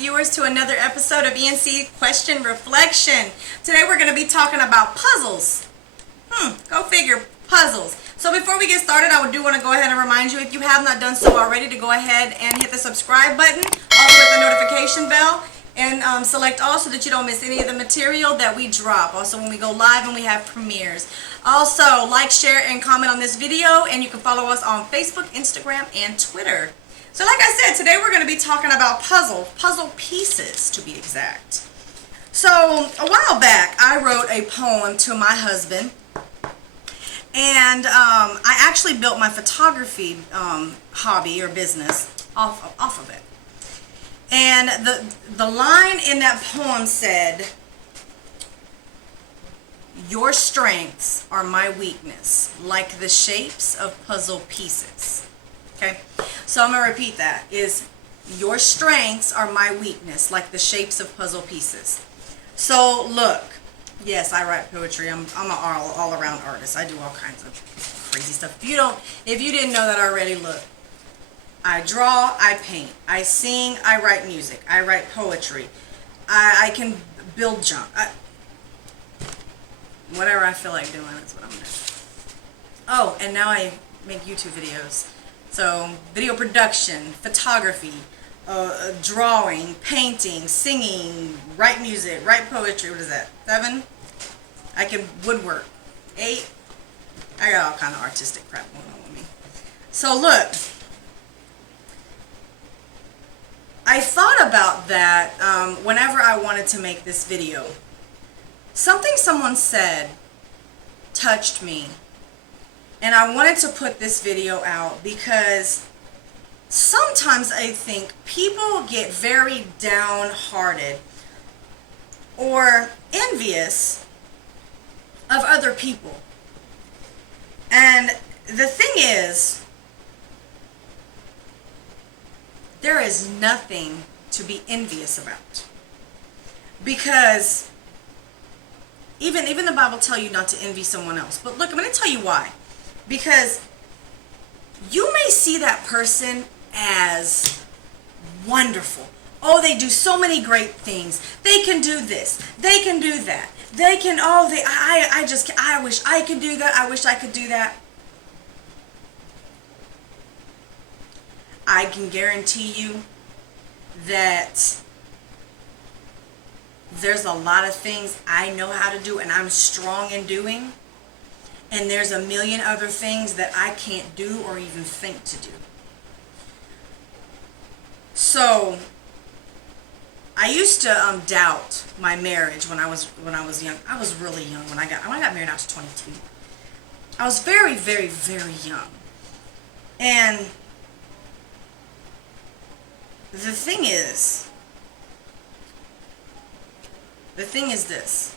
viewers, to another episode of E&C Question Reflection. Today we're going to be talking about puzzles. Go figure, puzzles. So before we get started, I do want to go ahead and remind you, if you have not done so already, to go ahead and hit the subscribe button, also with the notification bell, and select all so that you don't miss any of the material that we drop. Also when we go live and we have premieres. Also, like, share, and comment on this video, and you can follow us on Facebook, Instagram, and Twitter. So like I said, today we're going to be talking about puzzle pieces, to be exact. So a while back, I wrote a poem to my husband, and I actually built my photography hobby or business off of it. And the line in that poem said, "Your strengths are my weakness, like the shapes of puzzle pieces." Okay, so I'm going to repeat that. Your strengths are my weakness, like the shapes of puzzle pieces. So look, yes, I write poetry. I'm an all-around artist. I do all kinds of crazy stuff. If you didn't know that already, look. I draw, I paint, I sing, I write music, I write poetry. I can build junk. Whatever I feel like doing, that's what I'm doing. Oh, and now I make YouTube videos. So, video production, photography, drawing, painting, singing, write music, write poetry. What is that? 7? I can woodwork. 8. I got all kind of artistic crap going on with me. So look, I thought about that whenever I wanted to make this video. Something someone said touched me. And I wanted to put this video out because sometimes I think people get very downhearted or envious of other people. And the thing is, there is nothing to be envious about. Because even the Bible tells you not to envy someone else. But look, I'm going to tell you why. Because you may see that person as wonderful. Oh, they do so many great things. They can do this. They can do that. They can, I wish I could do that. I wish I could do that. I can guarantee you that there's a lot of things I know how to do and I'm strong in doing. And there's a million other things that I can't do or even think to do. So I used to doubt my marriage when I was young. I was really young when I got married. I was 22. I was very, very, very young. And the thing is this.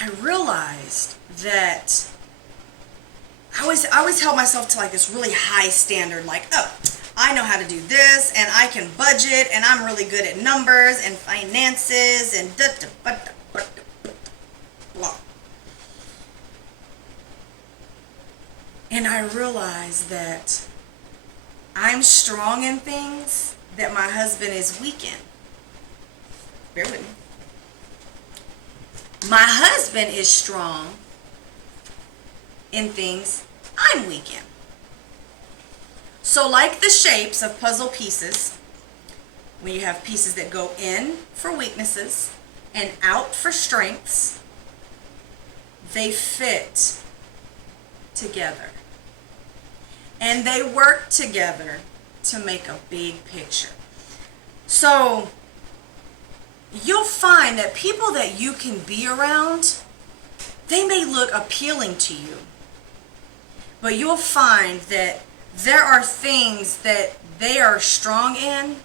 I realized that I always held myself to like this really high standard, like, oh, I know how to do this, and I can budget, and I'm really good at numbers and finances, and blah. And I realized that I'm strong in things that my husband is weak in. Bear with me. My husband is strong in things I'm weak in. So like the shapes of puzzle pieces, when you have pieces that go in for weaknesses and out for strengths, they fit together. And they work together to make a big picture. So you'll find that people that you can be around, they may look appealing to you. But you'll find that there are things that they are strong in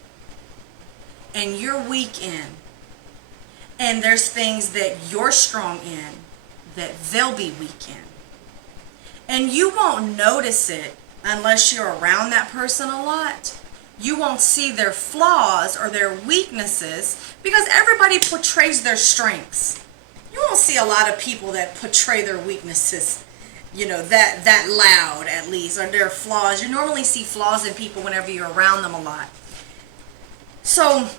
and you're weak in. And there's things that you're strong in that they'll be weak in. And you won't notice it unless you're around that person a lot. You won't see their flaws or their weaknesses because everybody portrays their strengths. You won't see a lot of people that portray their weaknesses, that loud at least, or their flaws. You normally see flaws in people whenever you're around them a lot. So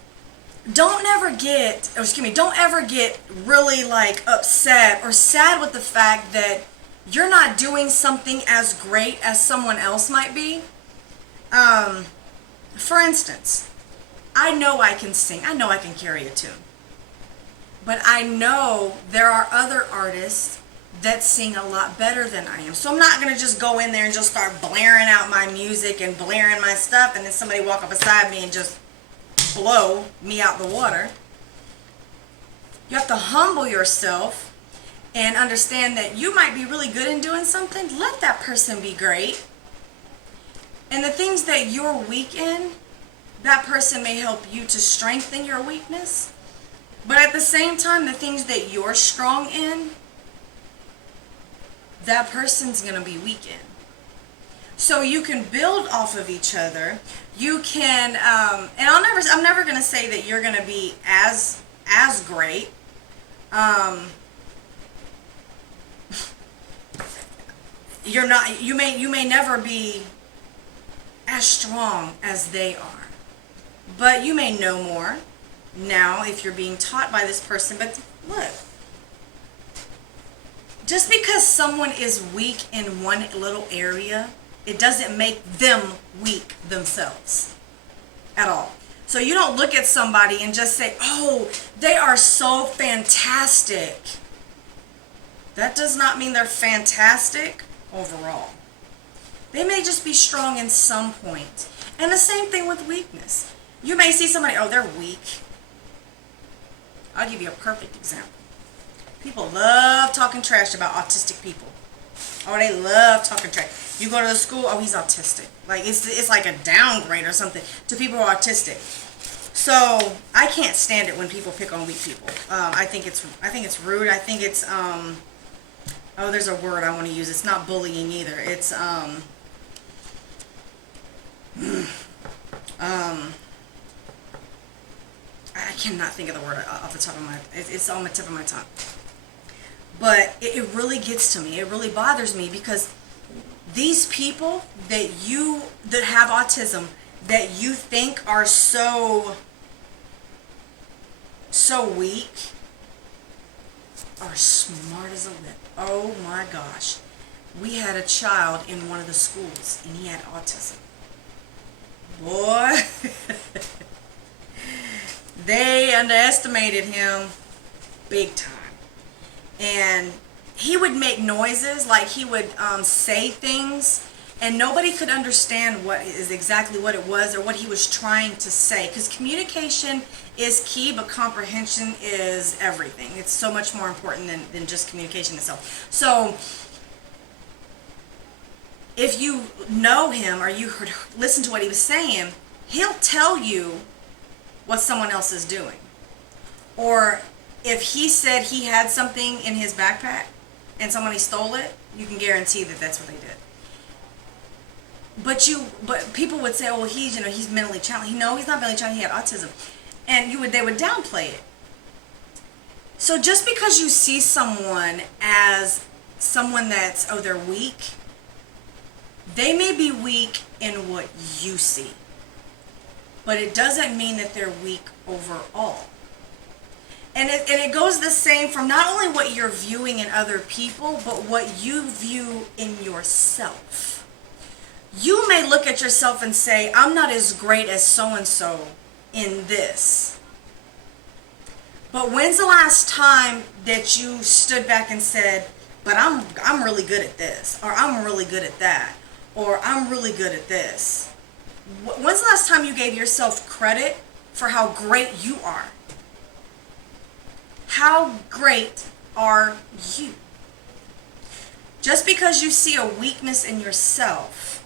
don't ever get really like upset or sad with the fact that you're not doing something as great as someone else might be. For instance, I know I can sing. I know I can carry a tune. But I know there are other artists that sing a lot better than I am. So I'm not going to just go in there and just start blaring out my music and blaring my stuff and then somebody walk up beside me and just blow me out the water. You have to humble yourself and understand that you might be really good in doing something. Let that person be great. And the things that you're weak in, that person may help you to strengthen your weakness. But at the same time, the things that you're strong in, that person's going to be weak in. So you can build off of each other. You can, and I'm never going to say that you're going to be as great. You're not. You may never be as strong as they are, but you may know more now if you're being taught by this person. But look, just because someone is weak in one little area, it doesn't make them weak themselves at all. So you don't look at somebody and just say, oh, they are so fantastic. That does not mean they're fantastic overall. They may just be strong in some point. And the same thing with weakness. You may see somebody, oh, they're weak. I'll give you a perfect example. People love talking trash about autistic people. Oh, they love talking trash. You go to the school, oh, he's autistic. Like it's like a downgrade or something to people who are autistic. So I can't stand it when people pick on weak people. I think it's rude. I think it's oh, there's a word I want to use. It's not bullying either. It's I cannot think of the word off the top of my. It's on the tip of my tongue. But it really gets to me. It really bothers me because these people that have autism that you think are so weak are smart as a whip. Oh my gosh. We had a child in one of the schools and he had autism. Boy, they underestimated him big time. And he would make noises, like he would say things, and nobody could understand exactly what it was or what he was trying to say. Because communication is key, but comprehension is everything. It's so much more important than just communication itself. So if you know him or you listen to what he was saying, he'll tell you what someone else is doing. Or if he said he had something in his backpack and somebody stole it, you can guarantee that that's what they did. But people would say, oh, well, he's mentally challenged. No, he's not mentally challenged. He had autism, and they would downplay it. So just because you see someone as someone that's they're weak, they may be weak in what you see, but it doesn't mean that they're weak overall. And it goes the same from not only what you're viewing in other people, but what you view in yourself. You may look at yourself and say, I'm not as great as so-and-so in this. But when's the last time that you stood back and said, but I'm really good at this, or I'm really good at that, or I'm really good at this? When's the last time you gave yourself credit for how great you are? How great are you? Just because you see a weakness in yourself,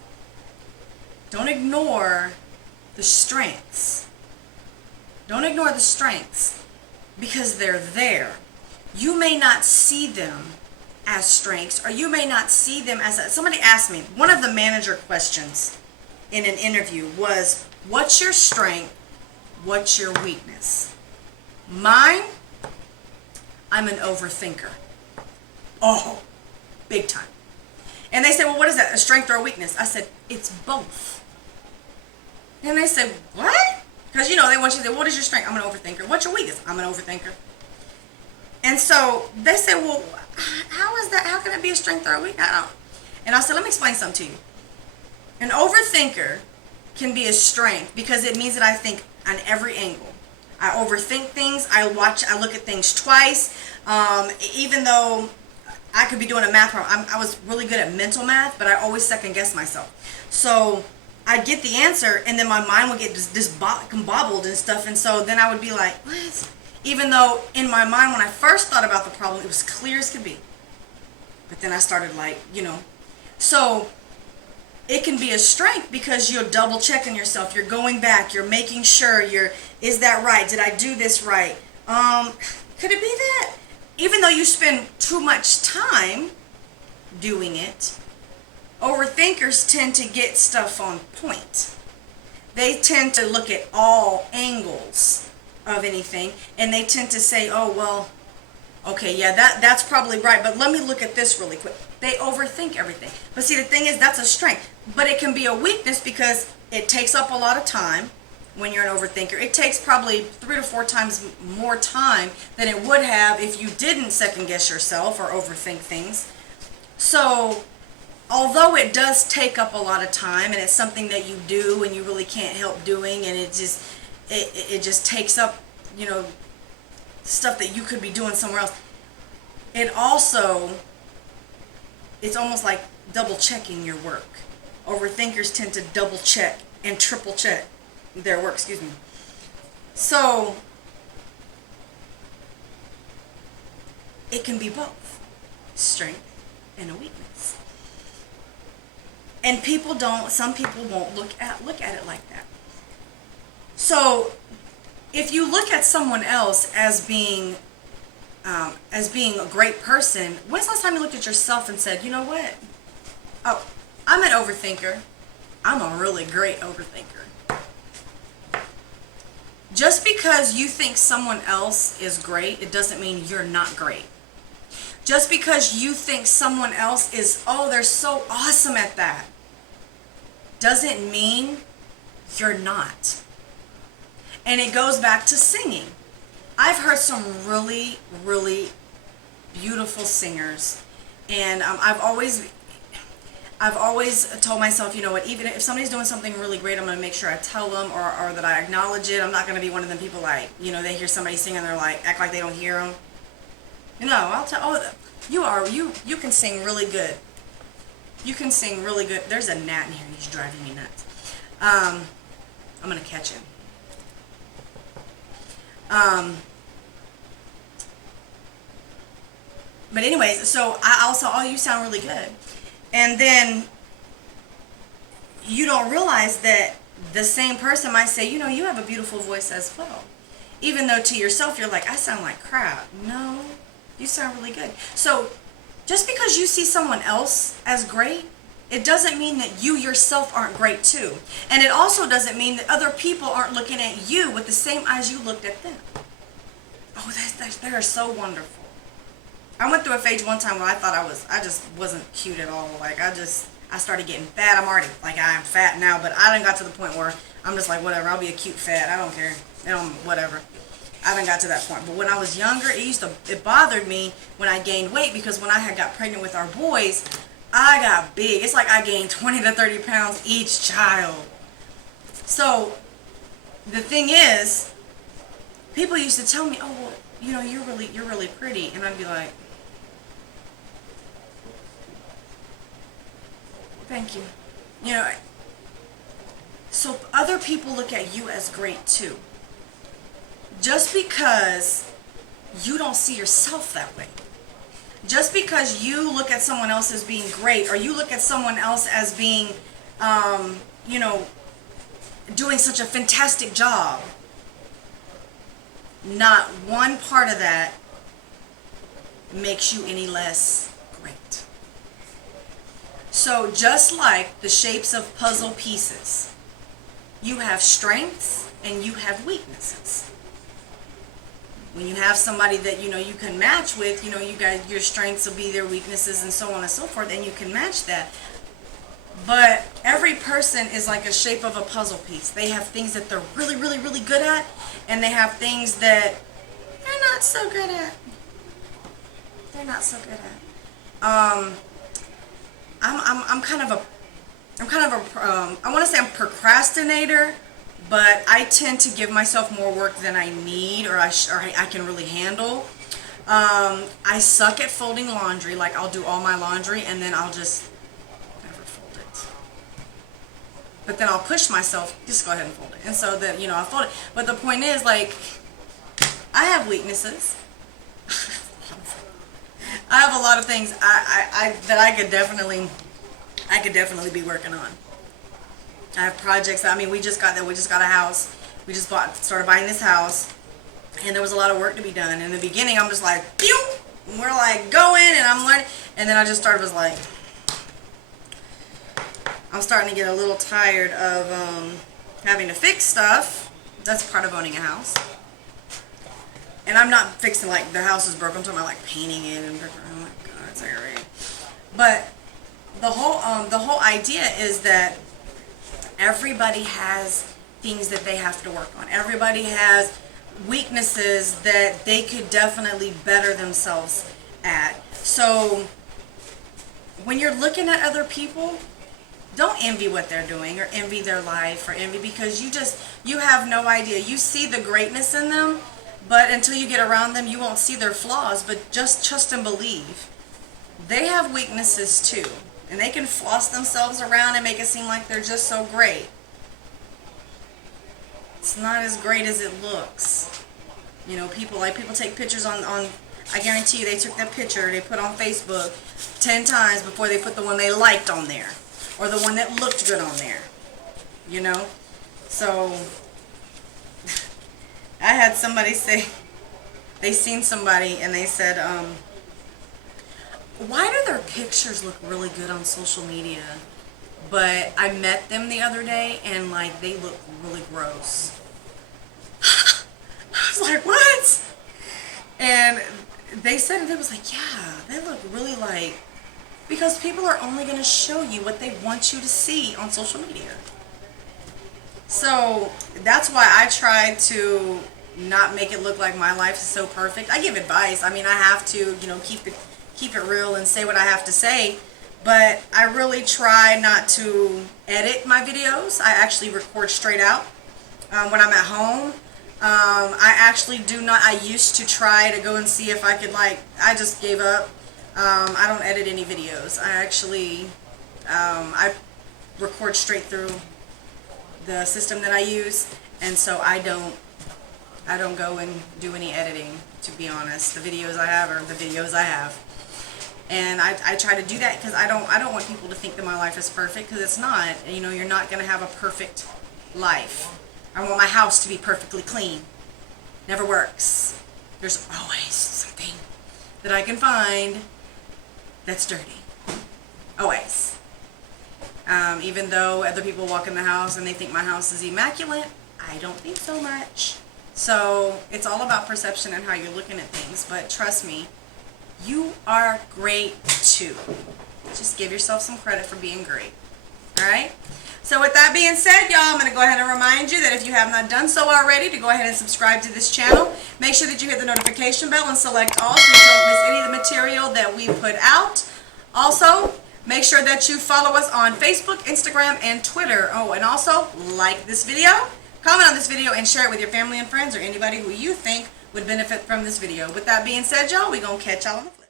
don't ignore the strengths. Don't ignore the strengths because they're there. You may not see them as strengths, or you may not see them as somebody asked me, one of the manager questions in an interview was, what's your strength? What's your weakness? Mine, I'm an overthinker. Oh, big time. And they said, well, what is that, a strength or a weakness? I said, it's both. And they said, what? Because, you know, they want you to say, what is your strength? I'm an overthinker. What's your weakness? I'm an overthinker. And so they say, well, how is that? How can it be a strength or a weakness? I don't. And I said, let me explain something to you. An overthinker can be a strength because it means that I think on every angle. I overthink things. I look at things twice. Even though I could be doing a math problem, I was really good at mental math, but I always second guess myself. So I'd get the answer, and then my mind would get discombobbled and stuff, and so then I would be like, what? Even though in my mind, when I first thought about the problem, it was clear as could be. But then I started like, you know. So it can be a strength because you're double checking yourself. You're going back. You're making sure is that right? Did I do this right? Could it be that? Even though you spend too much time doing it, overthinkers tend to get stuff on point. They tend to look at all angles of anything, and they tend to say, oh, well, okay, yeah, that's probably right, but let me look at this really quick. They overthink everything. But see, the thing is, that's a strength. But it can be a weakness because it takes up a lot of time when you're an overthinker. It takes probably 3 to 4 times more time than it would have if you didn't second guess yourself or overthink things. So although it does take up a lot of time, and it's something that you do and you really can't help doing, and it just takes up, you know, stuff that you could be doing somewhere else. It's almost like double checking your work. Overthinkers tend to double check and triple check their work, So it can be both strength and a weakness. And some people won't look at it like that. So if you look at someone else as being a great person, when's the last time you looked at yourself and said, you know what? Oh, I'm an overthinker. I'm a really great overthinker. Just because you think someone else is great, it doesn't mean you're not great. Just because you think someone else is, oh, they're so awesome at that, doesn't mean you're not. And it goes back to singing. I've heard some really, really beautiful singers, and I've always told myself, you know what, even if somebody's doing something really great, I'm going to make sure I tell them or that I acknowledge it. I'm not going to be one of them people like, you know, they hear somebody sing and they're like, act like they don't hear them. You know, I'll tell, oh, you can sing really good. You can sing really good. There's a gnat in here. He's driving me nuts. I'm going to catch him. But anyways, so I'll say, oh, you sound really good. And then you don't realize that the same person might say, you know, you have a beautiful voice as well. Even though to yourself you're like, I sound like crap. No, you sound really good. So just because you see someone else as great, it doesn't mean that you yourself aren't great too. And it also doesn't mean that other people aren't looking at you with the same eyes you looked at them. Oh, they are so wonderful. I went through a phase one time where I thought I just wasn't cute at all. Like I started getting fat. I'm already, like, I'm fat now, but I done got to the point where I'm just like, whatever, I'll be a cute fat. I don't care. Whatever. I done got to that point. But when I was younger, it bothered me when I gained weight, because when I had got pregnant with our boys, I got big. It's like I gained 20 to 30 pounds each child. So the thing is, people used to tell me, oh, well, you know, you're really pretty. And I'd be like, thank you. You know, so other people look at you as great too. Just because you don't see yourself that way. Just because you look at someone else as being great, or you look at someone else as being, you know, doing such a fantastic job, not one part of that makes you any less great. So just like the shapes of puzzle pieces, you have strengths and you have weaknesses. When you have somebody that, you know, you can match with, you know, you guys, your strengths will be their weaknesses and so on and so forth, and you can match that. But every person is like a shape of a puzzle piece. They have things that they're really, really, really good at, and they have things that they're not so good at. They're not so good at. I'm kind of a I want to say I'm procrastinator, but I tend to give myself more work than I need, or I can really handle. I suck at folding laundry. Like, I'll do all my laundry and then I'll just never fold it. But then I'll push myself, just go ahead and fold it. And so that, I'll fold it. But the point is, like, I have weaknesses. I have a lot of things that I could definitely be working on. I have projects. We just got a house. We just started buying this house, and there was a lot of work to be done. In the beginning, I'm just like, pew! And we're like going, and I'm learning, and then I just was like, I'm starting to get a little tired of having to fix stuff. That's part of owning a house. And I'm not fixing, like, the house is broken. I'm talking about, like, painting it and, oh my God, it's aggravating. But the whole idea is that everybody has things that they have to work on. Everybody has weaknesses that they could definitely better themselves at. So when you're looking at other people, don't envy what they're doing or envy their life or envy, because you have no idea. You see the greatness in them, but until you get around them, you won't see their flaws. But just trust and believe. They have weaknesses too. And they can floss themselves around and make it seem like they're just so great. It's not as great as it looks. People take pictures on I guarantee you they took that picture, they put on Facebook 10 times before they put the one they liked on there. Or the one that looked good on there. So I had somebody say, they seen somebody and they said, why do their pictures look really good on social media, but I met them the other day and, like, they look really gross? I was like, what? And they said, and it was like, yeah, they look really, like, because people are only going to show you what they want you to see on social media. So that's why I try to not make it look like my life is so perfect. I give advice. I have to, keep it real and say what I have to say, but I really try not to edit my videos. I actually record straight out when I'm at home. I actually do not. I used to try to go and see if I could, like, I just gave up. I don't edit any videos. I actually I record straight through the system that I use, and so I don't go and do any editing, to be honest. The videos I have are the videos I have. And I try to do that because I don't want people to think that my life is perfect, because it's not. You're not going to have a perfect life. I want my house to be perfectly clean. Never works. There's always something that I can find that's dirty. Always. Even though other people walk in the house and they think my house is immaculate, I don't think so much. So it's all about perception and how you're looking at things. But trust me, you are great too. Just give yourself some credit for being great. Alright? So with that being said, y'all, I'm going to go ahead and remind you that if you have not done so already, to go ahead and subscribe to this channel. Make sure that you hit the notification bell and select all so you don't miss any of the material that we put out. Also, make sure that you follow us on Facebook, Instagram, and Twitter. Oh, and also, like this video, comment on this video, and share it with your family and friends or anybody who you think would benefit from this video. With that being said, y'all, we're going to catch y'all on the flip.